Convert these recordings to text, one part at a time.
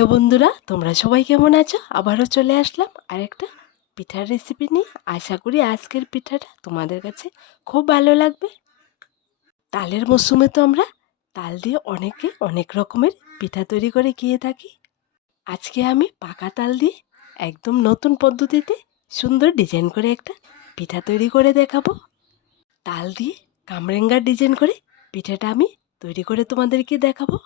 Hello বন্ধুরা, তোমরা সবাই কেমন আছো? আবারও চলে আসলাম আরেকটা পিঠার রেসিপি নিয়ে। আশা করি আজকের পিঠাটা তোমাদের কাছে খুব ভালো লাগবে। তালের মরশুমে তো আমরা তাল দিয়ে অনেকে অনেক রকমের পিঠা তৈরি করে খেয়ে থাকি। আজকে আমি পাকা তাল দিয়ে একদম নতুন পদ্ধতিতে সুন্দর ডিজাইন করে একটা পিঠা তৈরি করে দেখাবো। তাল দিয়ে কামরেঙ্গার ডিজাইন করে পিঠাটা আমি তৈরি করে তোমাদেরকে দেখাবো।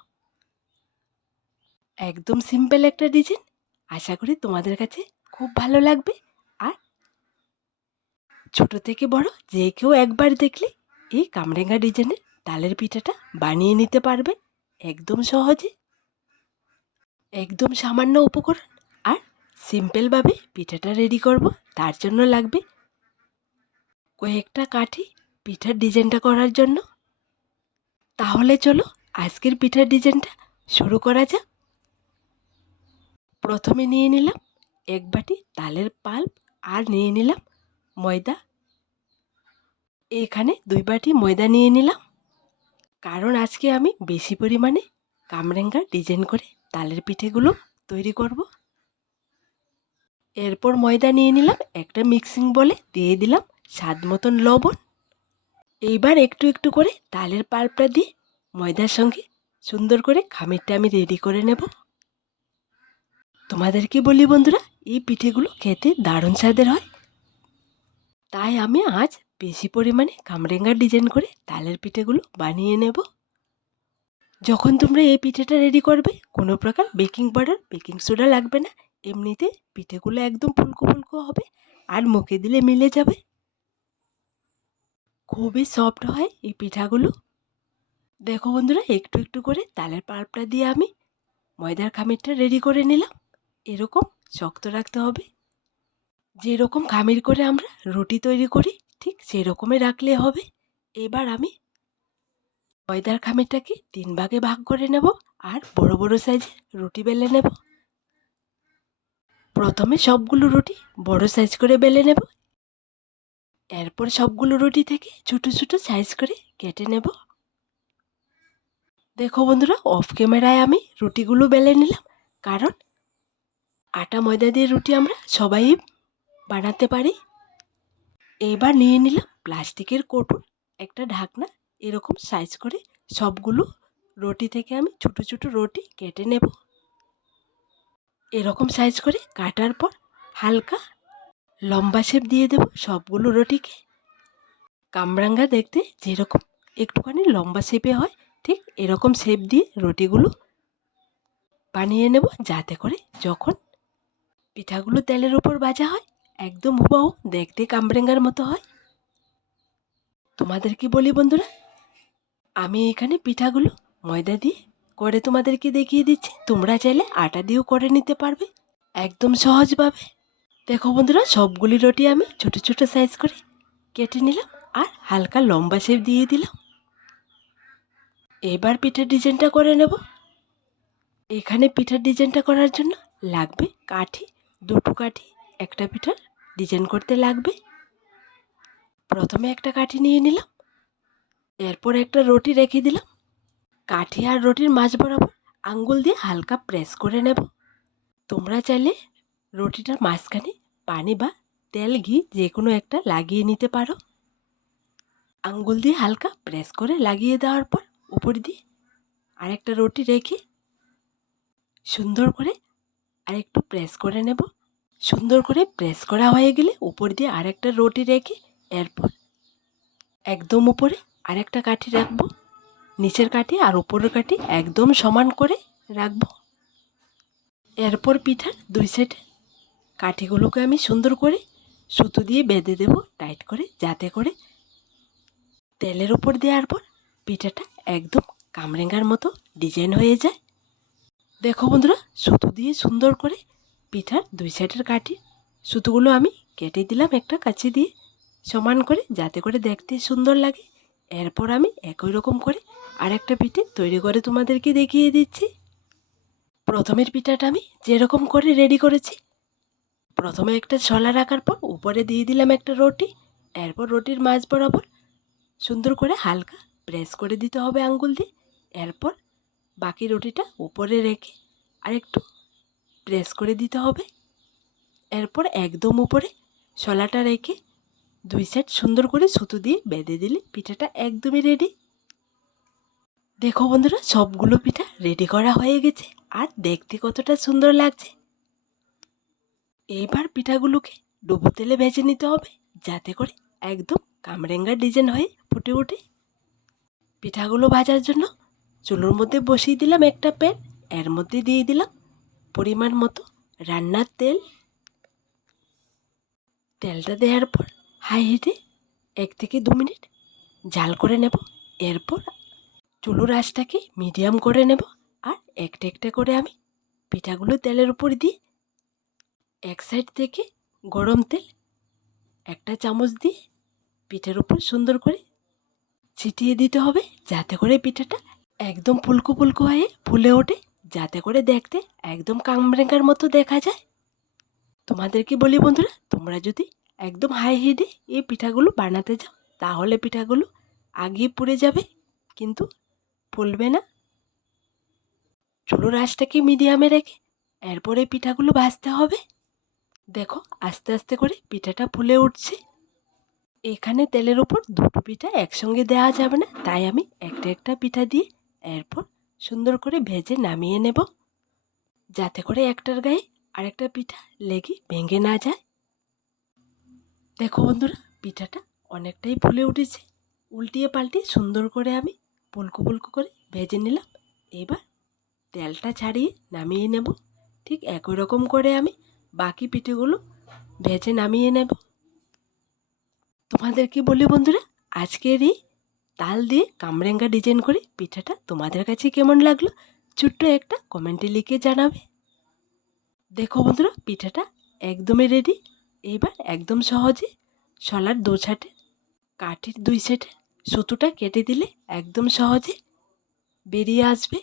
একদম সিম্পল একটা ডিজাইন আশা করি তোমাদের কাছে খুব ভালো লাগবে। আর ছোট থেকে বড় যে কেউ একবার দেখলে এই কামরেঙ্গা ডিজাইনের তালের পিঠাটা বানিয়ে নিতে পারবে একদম সহজে। একদম সামান্য উপকরণ আর সিম্পলভাবে পিঠাটা রেডি করব, তার জন্য লাগবে কয়েকটা কাঠি পিঠার ডিজাইনটা করার জন্য। তাহলে চলো আজকের পিঠার ডিজাইনটা শুরু করা যাক। প্রথমে নিয়ে নিলাম এক বাটি তালের পাল্প আর নিয়ে নিলাম ময়দা। এখানে দুই বাটি ময়দা নিয়ে নিলাম। কারণ আজকে আমি বেশি পরিমাণে কামরেঙ্গা ডিজাইন করে তালের পিঠেগুলো তৈরি করব। এরপর ময়দা নিয়ে নিলাম একটা মিক্সিং বলে দিয়ে দিলাম স্বাদ মতন লবণ। এইবার একটু একটু করে তালের পাল্পটা দিয়ে ময়দার সঙ্গে সুন্দর করে খামিরটা আমি রেডি করে নেব। তোমাদেরকে বলি বন্ধুরা, এই পিঠেগুলো খেতে দারুণ স্বাদের হয়। তাই আমি আজ বেশি পরিমাণে কামরেঙ্গার ডিজাইন করে তালের পিঠেগুলো বানিয়ে নেব। যখন তোমরা এই পিঠেটা রেডি করবে, কোনো প্রকার বেকিং পাউডার বেকিং সোডা লাগবে না। এমনিতে পিঠেগুলো একদম ফুলকো ফুলকো হবে আর মুখে দিলে মিলে যাবে। খুবই সফট হয় এই পিঠাগুলো। দেখো বন্ধুরা, একটু একটু করে তালের পাল্পটা দিয়ে আমি ময়দার খামিরটা রেডি করে নিলাম। এরকম শক্ত রাখতে হবে। যেরকম খামির করে আমরা রুটি তৈরি করি, ঠিক সেরকমই রাখলে হবে। এবার আমি ময়দার খামিরটাকে তিন ভাগে ভাগ করে নেব আর বড় বড় সাইজে রুটি বেলে নেব। প্রথমে সবগুলো রুটি বড় সাইজ করে বেলে নেব। এরপর সবগুলো রুটি থেকে ছোটো ছোটো সাইজ করে কেটে নেব। দেখো বন্ধুরা অফ ক্যামেরায় আমি রুটিগুলো বেলে নিলাম। কারণ আটা ময়দা দিয়ে রুটি আমরা সবাই বানাতে পারি। এবার নিয়ে নিলাম প্লাস্টিকের কৌটোর একটা ঢাকনা, এরকম সাইজ করে সবগুলো রুটি থেকে আমি ছোটো ছোটো রুটি কেটে নেব। এরকম সাইজ করে কাটার পর হালকা লম্বা শেপ দিয়ে দেব সবগুলো রুটিকে। কামরাঙ্গা দেখতে যেরকম একটুখানি লম্বা শেপে হয়, ঠিক এরকম শেপ দিয়ে রুটিগুলো বানিয়ে নেব যাতে করে যখন পিঠাগুলো তেলের উপর ভাজা হয়? একদম হুবাহু, দেখতে কামরেঙ্গার মতো হয়। তোমাদের তোমাদেরকে বলি বন্ধুরা? আমি এখানে পিঠাগুলো ময়দা দিয়ে করে তোমাদেরকে দেখিয়ে দিচ্ছি। তোমরা চাইলে আটা দিয়েও করে নিতে পারবে। একদম সহজভাবে। দেখো বন্ধুরা, সবগুলি রুটি আমি ছোট ছোট সাইজ করে কেটে নিলাম আর হালকা লম্বা শেপ দিয়ে দিলাম। এবার পিঠার ডিজাইনটা করে নেব। এখানে পিঠার ডিজাইনটা করার জন্য লাগবে কাঠি দুটো কাঠি, একটা পিঠার ডিজাইন করতে লাগবে। প্রথমে একটা কাঠি নিয়ে নিলাম, এরপর একটা রুটি রেখে দিলাম। কাঠি আর রুটির মাঝ বরাবর আঙ্গুল দিয়ে হালকা প্রেস করে নেব। তোমরা চাইলে রুটিটার মাঝখানে পানি বা তেল, ঘি যে কোনো একটা লাগিয়ে নিতে পারো। আঙ্গুল দিয়ে হালকা প্রেস করে লাগিয়ে দেওয়ার পর উপর দিয়ে আরেকটা রুটি রেখে সুন্দর করে আরেকটু প্রেস করে নেব। সুন্দর করে প্রেস করা হয়ে গেলে উপর দিয়ে আরেকটা রুটি রেখে এরপর একদম উপরে আরেকটা কাঠি রাখব। নিচের কাঠি আর উপরের কাঠি একদম সমান করে রাখব। এরপর পিঠার দুই সাইডে কাঠিগুলোকে আমি সুন্দর করে সুতো দিয়ে বেঁধে দেব টাইট করে, যাতে করে তেলের উপর দেওয়ার পর পিঠাটা একদম কামরেঙ্গার মতো ডিজাইন হয়ে যায়। দেখো বন্ধুরা, সুতো দিয়ে সুন্দর করে পিঠার দুই সাইডের কাঠি, সুতোগুলো আমি কেটে দিলাম একটা কাছে দিয়ে সমান করে যাতে করে দেখতে সুন্দর লাগে। এরপর আমি একই রকম করে আরেকটা পিঠে তৈরি করে তোমাদেরকে দেখিয়ে দিচ্ছি। প্রথমের পিঠাটা আমি যেরকম করে রেডি করেছি। প্রথমে একটা ছলা রাখার পর উপরে দিয়ে দিলাম একটা রুটি, এরপর রুটির মাছ বরাবর সুন্দর করে হালকা প্রেস করে দিতে হবে আঙ্গুল দিয়ে। এরপর বাকি রুটিটা উপরে রেখে আর একটু প্রেস করে দিতে হবে। এরপর একদম উপরে শলাটা রেখে দুই সাইড সুন্দর করে সুতো দিয়ে বেঁধে দিলে পিঠাটা একদমই রেডি দেখো বন্ধুরা, সবগুলো পিঠা রেডি করা হয়ে গেছে আর দেখতে কতটা সুন্দর লাগছে। এইবার পিঠাগুলোকে ডুবো তেলে ভেজে নিতে হবে যাতে করে একদম কামরেঙ্গার ডিজাইন হয়ে ফুটে ওঠে। পিঠাগুলো ভাজার জন্য চুলোর মধ্যে বসিয়ে দিলাম একটা প্যান, এর মধ্যে দিয়ে দিলাম পরিমাণ মতো রান্নার তেল। তেলটা দেওয়ার পর হাই হিটে এক থেকে দু মিনিট জাল করে নেব। এরপর চুলোর আঁচটাকে মিডিয়াম করে নেব আর একটা একটা করে আমি পিঠাগুলো তেলের উপর দিয়ে এক সাইড থেকে গরম তেল একটা চামচ দিয়ে পিঠার উপর সুন্দর করে ছিটিয়ে দিতে হবে যাতে করে পিঠাটা একদম ফুলকো ফুলকো হয়ে ফুলে ওঠে, যাতে করে দেখতে একদম কামরেঙ্গার মতো দেখা যায়। তোমাদেরকে বলি বন্ধুরা, তোমরা যদি একদম হাই হিটে এই পিঠাগুলো বানাতে যাও, তাহলে পিঠাগুলো আগে পুড়ে যাবে, কিন্তু ফুলবে না। চুলোর আঁচটাকে মিডিয়ামে রেখে এরপরে পিঠাগুলো ভাজতে হবে। দেখো, আস্তে আস্তে করে পিঠাটা ফুলে উঠছে। এখানে তেলের উপর দুটো পিঠা একসঙ্গে দেওয়া যাবে না, তাই আমি একটা একটা পিঠা দিয়ে এরপর সুন্দর করে ভেজে নামিয়ে নেব। যাতে করে একটার গায়ে আরেকটা পিঠা লেগে ভেঙে না যায়। দেখো বন্ধুরা, পিঠাটা অনেকটাই ফুলে উঠেছে। উল্টিয়ে পাল্টিয়ে সুন্দর করে আমি পুলকো পুলকো করে ভেজে নিলাম। এবার তেলটা ছাড়িয়ে নামিয়ে নেব। ঠিক একই রকম করে আমি বাকি পিঠেগুলো ভেজে নামিয়ে নেব। তোমাদেরকে বলি বন্ধুরা, আজকের এই তাল দিয়ে কামরেঙ্গা ডিজাইন করে পিঠাটা তোমাদের কাছে কেমন লাগল? ছোট্ট একটা কমেন্টে লিখে জানাবে। দেখো বন্ধুরা, পিঠাটা একদমই রেডি এইবার একদম সহজে শলার দু ছাটে কাঠের দুই সেটে সুতোটা কেটে দিলে একদম সহজে বেরিয়ে আসবে।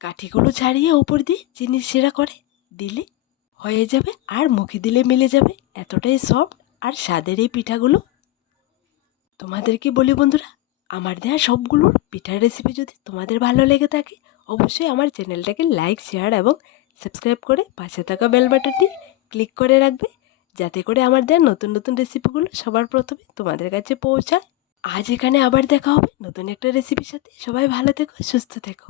কাঠিগুলো ছাড়িয়ে ওপর দিয়ে চিনি সেরা করে দিলে হয়ে যাবে আর মুখে দিলে মিলে যাবে। এতটাই সফট আর স্বাদের এই পিঠাগুলো। তোমাদেরকে বলি বন্ধুরা আমার দেয়া সবগুলোর পিঠার রেসিপি যদি তোমাদের ভালো লেগে থাকে, অবশ্যই আমার চ্যানেলটাকে লাইক শেয়ার এবং সাবস্ক্রাইব করে পাশে থাকা বেল বাটনটি ক্লিক করে রাখবে, যাতে করে আমার দেয়া নতুন নতুন রেসিপিগুলো সবার প্রথমে তোমাদের কাছে পৌঁছায়। আজ এখানে আবার দেখা হবে নতুন একটা রেসিপির সাথে। সবাই ভালো থেকো, সুস্থ থেকো।